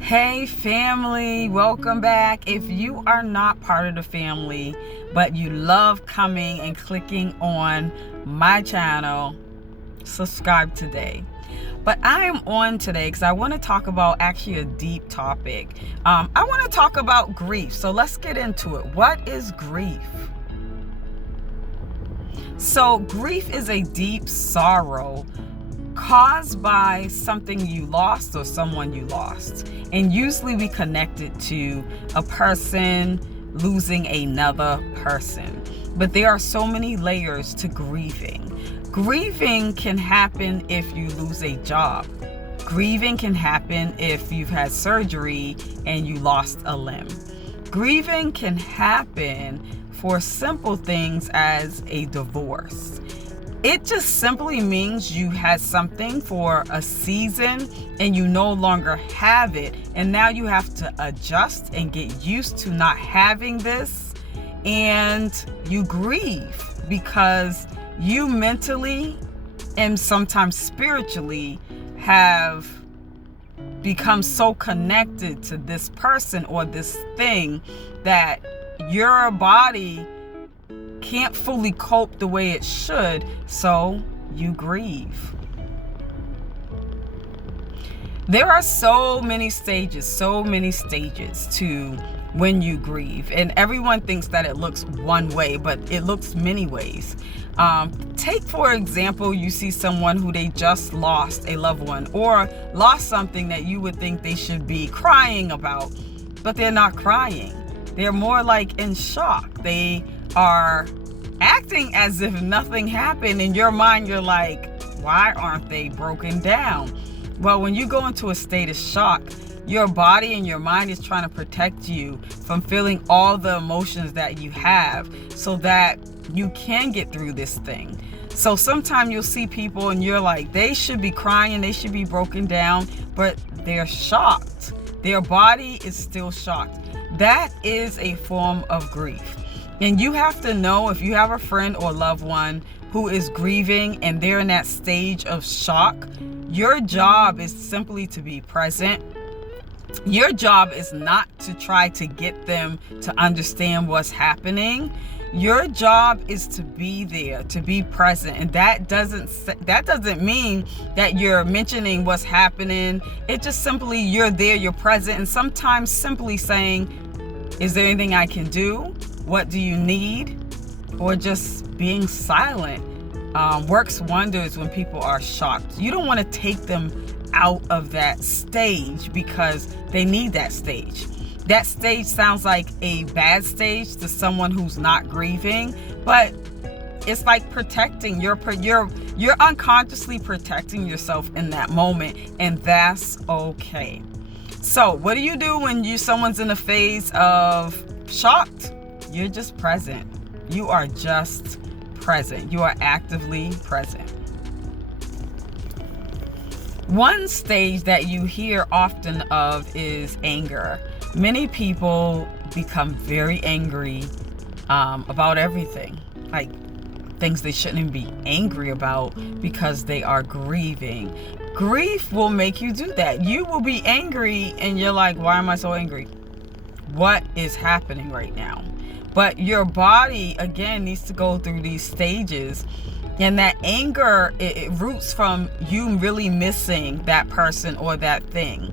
Hey family, welcome back. If you are not part of the family, but you love coming and clicking on my channel, subscribe today. But I am on today because I want to talk about actually a deep topic. I want to talk about grief. So let's get into it. What is grief? So grief is a deep sorrow caused by something you lost or someone you lost. And usually we connect it to a person losing another person. But there are so many layers to grieving. Grieving can happen if you lose a job. Grieving can happen if you've had surgery and you lost a limb. Grieving can happen for simple things as a divorce. It just simply means you had something for a season and you no longer have it. And now you have to adjust and get used to not having this. And you grieve because you mentally and sometimes spiritually have become so connected to this person or this thing that your body can't fully cope the way it should, so you grieve. There are so many stages to when you grieve, and everyone thinks that it looks one way, but it looks many ways. Take for example, you see someone who they just lost a loved one or lost something that you would think they should be crying about, but they're not crying. They're more like in shock. They are acting as if nothing happened. In your mind, you're like, why aren't they broken down? Well, when you go into a state of shock, your body and your mind is trying to protect you from feeling all the emotions that you have so that you can get through this thing. So sometimes you'll see people and you're like, they should be crying, they should be broken down, but they're shocked. Their body is still shocked. That is a form of grief. And you have to know, if you have a friend or loved one who is grieving and they're in that stage of shock, your job is simply to be present. Your job is not to try to get them to understand what's happening. Your job is to be there, to be present. And that doesn't mean that you're mentioning what's happening. It just simply, you're there, you're present. And sometimes simply saying, is there anything I can do? What do you need? Or just being silent works wonders when people are shocked. You don't want to take them out of that stage because they need that stage. That stage sounds like a bad stage to someone who's not grieving, but it's like protecting. You're unconsciously protecting yourself in that moment, and that's okay. So what do you do when someone's in a phase of shocked? You're just present. You are just present. You are actively present. One stage that you hear often of is anger. Many people become very angry about everything, like things they shouldn't be angry about because they are grieving. Grief will make you do that. You will be angry and you're like, why am I so angry? What is happening right now? But your body, again, needs to go through these stages. And that anger, it roots from you really missing that person or that thing.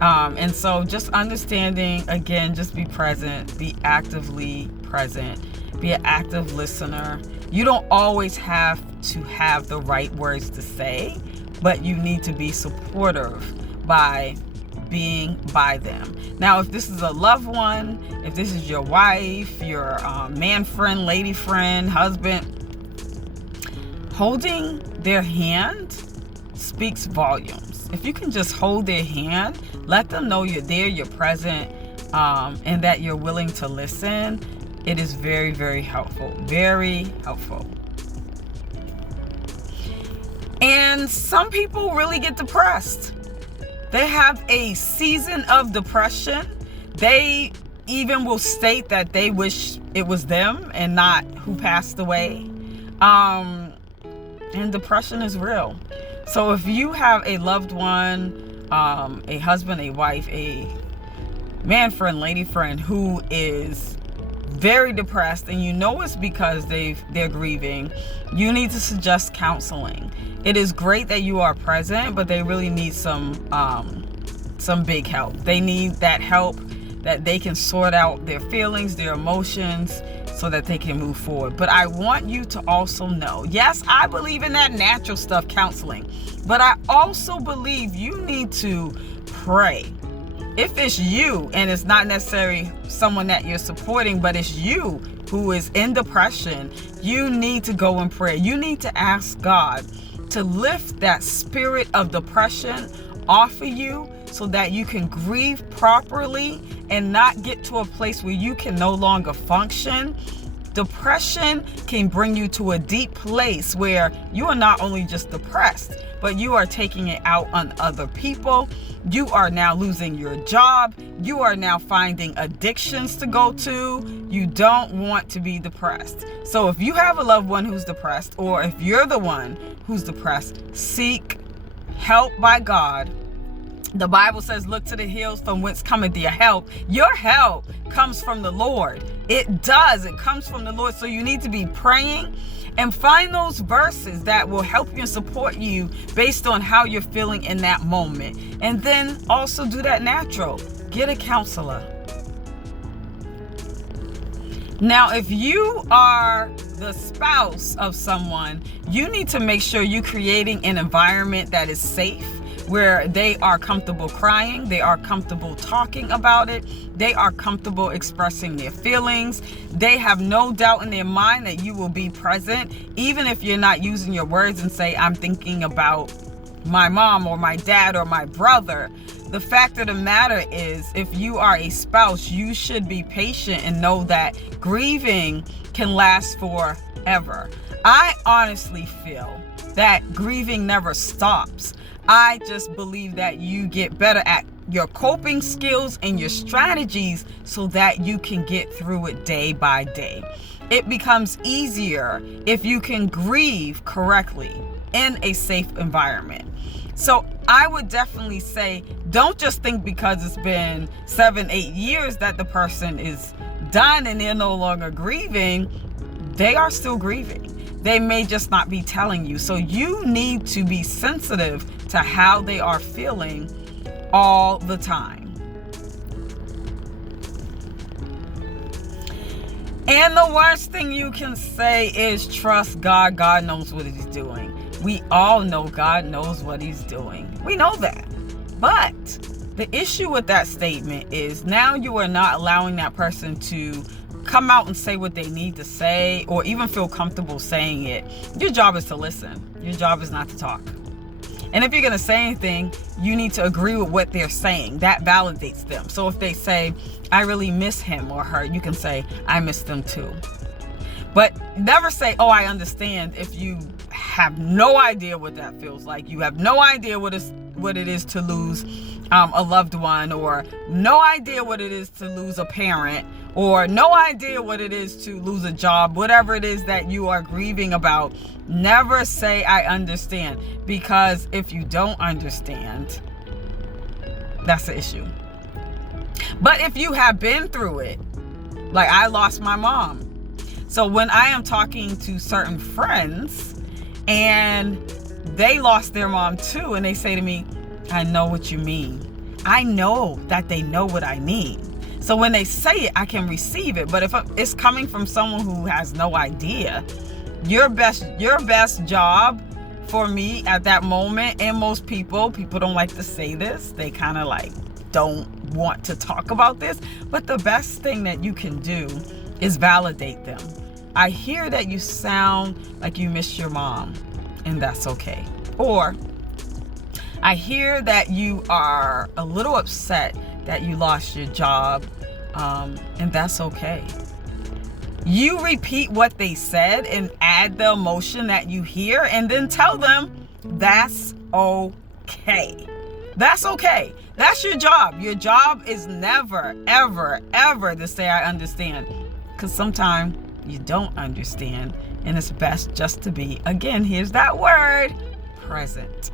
And so just understanding, again, just be present, be actively present, be an active listener. You don't always have to have the right words to say, but you need to be supportive by being by them. Now, if this is a loved one, if this is your wife, your man friend, lady friend, husband, holding their hand speaks volumes. If you can just hold their hand, let them know you're there, you're present, and that you're willing to listen, it is very, very helpful. Very helpful. And some people really get depressed. They have a season of depression. They even will state that they wish it was them and not who passed away. And depression is real. So if you have a loved one a husband, a wife, a man friend, lady friend who is very depressed, and you know it's because they're grieving, you need to suggest counseling. It is great that you are present, but they really need some big help. They need that help that they can sort out their feelings, their emotions, so that they can move forward. But I want you to also know, yes, I believe in that natural stuff, counseling, but I also believe you need to pray. If it's you, and it's not necessarily someone that you're supporting, but it's you who is in depression, you need to go in prayer. You need to ask God to lift that spirit of depression off of you so that you can grieve properly and not get to a place where you can no longer function. Depression can bring you to a deep place where you are not only just depressed, but you are taking it out on other people. You are now losing your job. You are now finding addictions to go to. You don't want to be depressed. So if you have a loved one who's depressed, or if you're the one who's depressed, seek help by God. The Bible says, look to the hills from whence cometh your help. Your help comes from the Lord. It does. It comes from the Lord. So you need to be praying and find those verses that will help you and support you based on how you're feeling in that moment. And then also do that natural. Get a counselor. Now, if you are the spouse of someone, you need to make sure you're creating an environment that is safe, where they are comfortable crying, they are comfortable talking about it, they are comfortable expressing their feelings, they have no doubt in their mind that you will be present, even if you're not using your words and say, I'm thinking about my mom or my dad or my brother. The fact of the matter is, if you are a spouse, you should be patient and know that grieving can last forever. I honestly feel that grieving never stops. I just believe that you get better at your coping skills and your strategies so that you can get through it day by day. It becomes easier if you can grieve correctly in a safe environment. So I would definitely say, don't just think because it's been 7-8 years that the person is done and they're no longer grieving. They are still grieving. They may just not be telling you. So you need to be sensitive to how they are feeling all the time. And the worst thing you can say is trust God. God knows what he's doing. We all know God knows what he's doing. We know that. But the issue with that statement is now you are not allowing that person to come out and say what they need to say, or even feel comfortable saying it. Your job is to listen. Your job is not to talk. And if you're going to say anything, you need to agree with what they're saying. That validates them. So if they say, I really miss him or her, you can say, I miss them too. But never say, oh, I understand, if you have no idea what that feels like. You have no idea what it is to lose a loved one, or no idea what it is to lose a parent, or no idea what it is to lose a job, whatever it is that you are grieving about. Never say, I understand, because if you don't understand, that's the issue. But if you have been through it, like I lost my mom. So when I am talking to certain friends and they lost their mom too, and they say to me, I know what you mean. I know that they know what I mean. So when they say it, I can receive it. But if it's coming from someone who has no idea, your best job for me at that moment, and most people don't like to say this. They kind of like don't want to talk about this. But the best thing that you can do is validate them. I hear that you sound like you miss your mom, and that's okay. Or I hear that you are a little upset that you lost your job, and that's okay. You repeat what they said and add the emotion that you hear, and then tell them that's okay. That's okay. That's your job. Your job is never, ever, ever to say I understand, because sometimes you don't understand, and it's best just to be, again, here's that word, present.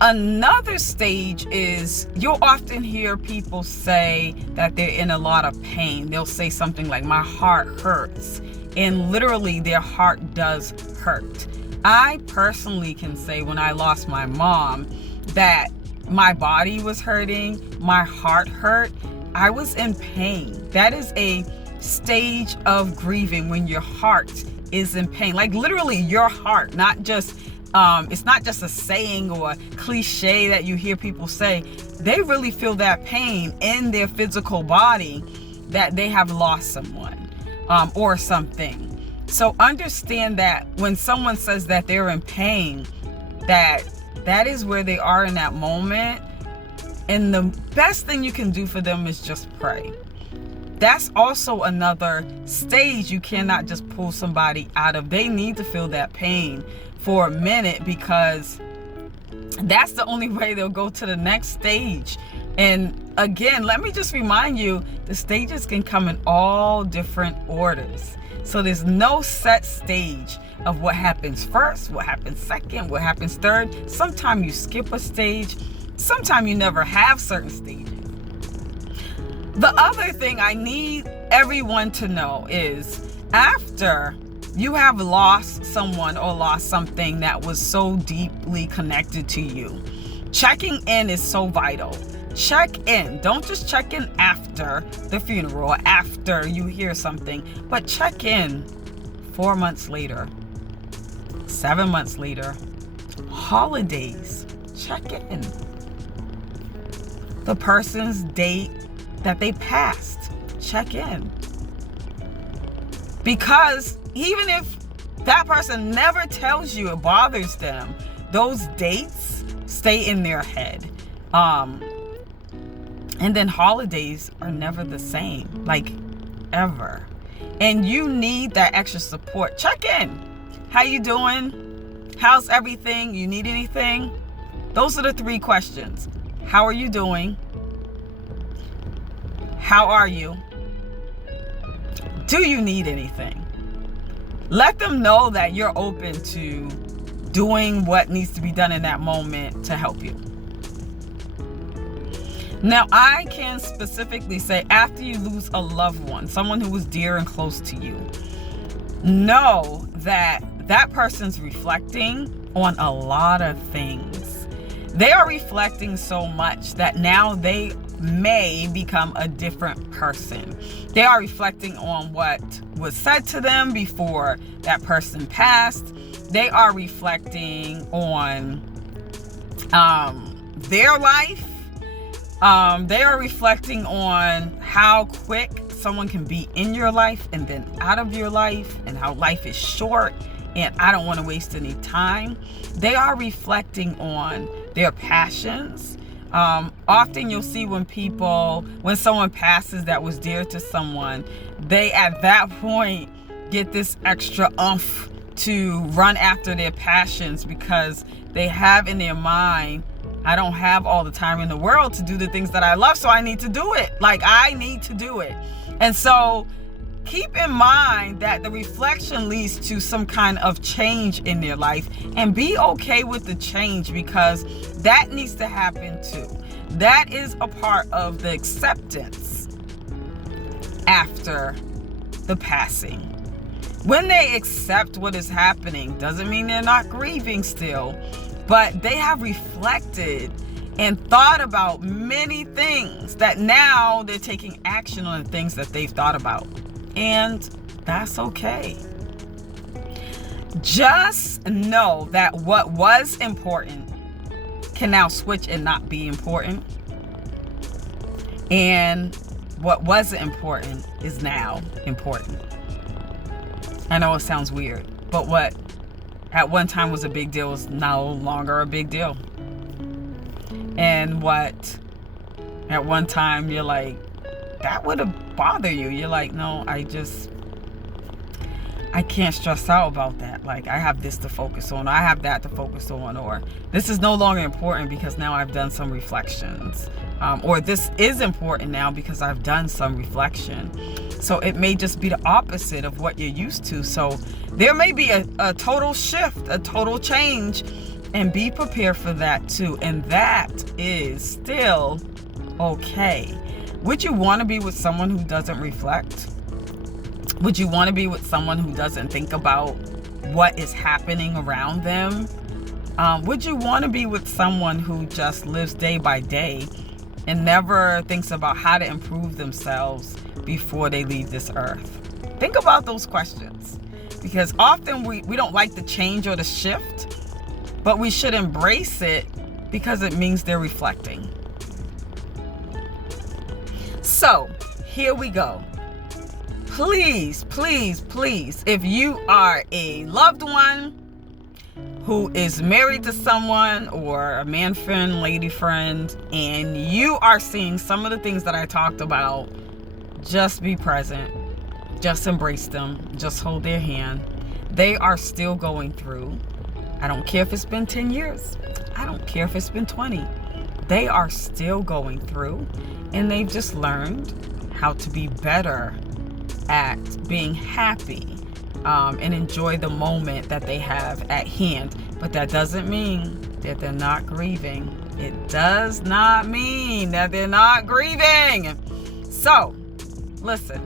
Another stage is, you'll often hear people say that they're in a lot of pain. They'll say something like, my heart hurts. And literally their heart does hurt. I personally can say when I lost my mom that my body was hurting, my heart hurt, I was in pain. That is a stage of grieving when your heart is in pain. Like literally your heart, not just it's not just a saying or a cliche that you hear people say. They really feel that pain in their physical body that they have lost someone or something. So understand that when someone says that they're in pain, that is where they are in that moment. And the best thing you can do for them is just pray. That's also another stage you cannot just pull somebody out of. They need to feel that pain for a minute, because that's the only way they'll go to the next stage. And again, let me just remind you, the stages can come in all different orders. So there's no set stage of what happens first, what happens second, what happens third. Sometimes you skip a stage. Sometimes you never have certain stages. The other thing I need everyone to know is, after you have lost someone or lost something that was so deeply connected to you, checking in is so vital. Check in. Don't just check in after the funeral or after you hear something, but check in 4 months later, 7 months later, holidays. Check in. The person's date that they passed. Check in. Because even if that person never tells you it bothers them, those dates stay in their head. And then holidays are never the same, like ever. And you need that extra support. Check in. How you doing? How's everything? You need anything? Those are the 3 questions. How are you doing? How are you? Do you need anything? Let them know that you're open to doing what needs to be done in that moment to help you. Now, I can specifically say, after you lose a loved one, someone who was dear and close to you, know that that person's reflecting on a lot of things. They are reflecting so much that now they may become a different person. They are reflecting on what was said to them before that person passed. They are reflecting on their life. They are reflecting on how quick someone can be in your life and then out of your life, and how life is short and I don't want to waste any time. They are reflecting on their passions. Often you'll see when someone passes that was dear to someone, they at that point get this extra oomph to run after their passions, because they have in their mind, I don't have all the time in the world to do the things that I love, so I need to do it. Like, I need to do it. And so keep in mind that the reflection leads to some kind of change in their life, and be okay with the change, because that needs to happen too. That is a part of the acceptance after the passing. When they accept what is happening, doesn't mean they're not grieving still, but they have reflected and thought about many things that now they're taking action on the things that they've thought about. And that's okay. Just know that what was important can now switch and not be important. And what wasn't important is now important. I know it sounds weird, but what at one time was a big deal is no longer a big deal. And what at one time you're like, that would have bothered you. You're like, no, I can't stress out about that. Like, I have this to focus on. I have that to focus on. Or this is no longer important because now I've done some reflections. Or this is important now because I've done some reflection. So it may just be the opposite of what you're used to. So there may be a total shift, a total change And be prepared for that too. And that is still okay. Would you want to be with someone who doesn't reflect? Would you want to be with someone who doesn't think about what is happening around them? Would you want to be with someone who just lives day by day and never thinks about how to improve themselves before they leave this earth? Think about those questions, because often we don't like the change or the shift, but we should embrace it because it means they're reflecting. So here we go. Please, please, please, if you are a loved one who is married to someone, or a man friend, lady friend, and you are seeing some of the things that I talked about, just be present. Just embrace them. Just hold their hand. They are still going through. I don't care if it's been 10 years. I don't care if it's been 20. They are still going through, and they've just learned how to be better at being happy and enjoy the moment that they have at hand. But that doesn't mean that they're not grieving. It does not mean that they're not grieving. So, listen,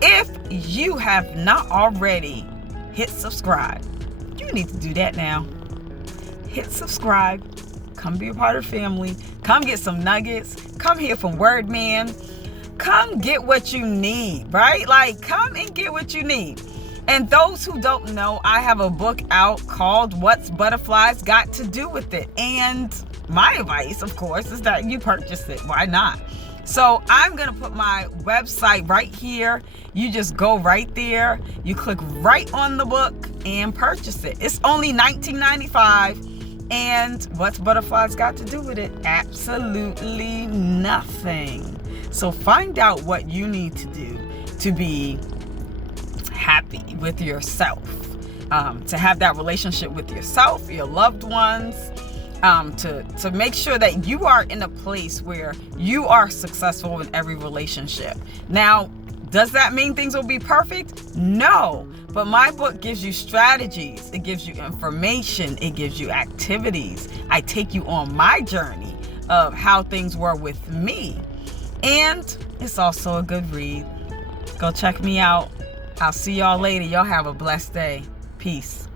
if you have not already hit subscribe, you need to do that now. Hit subscribe. Come be a part of the family. Come get some nuggets. Come hear from Word Man. Come get what you need, right? Like, come and get what you need. And those who don't know, I have a book out called What's Butterflies Got to Do with It? And my advice, of course, is that you purchase it. Why not? So I'm going to put my website right here. You just go right there. You click right on the book and purchase it. It's only $19.95. And what's butterflies got to do with it? Absolutely nothing. So find out what you need to do to be happy with yourself, to have that relationship with yourself, your loved ones, to make sure that you are in a place where you are successful in every relationship. Now, does that mean things will be perfect? No. But my book gives you strategies. It gives you information. It gives you activities. I take you on my journey of how things were with me. And it's also a good read. Go check me out. I'll see y'all later. Y'all have a blessed day. Peace.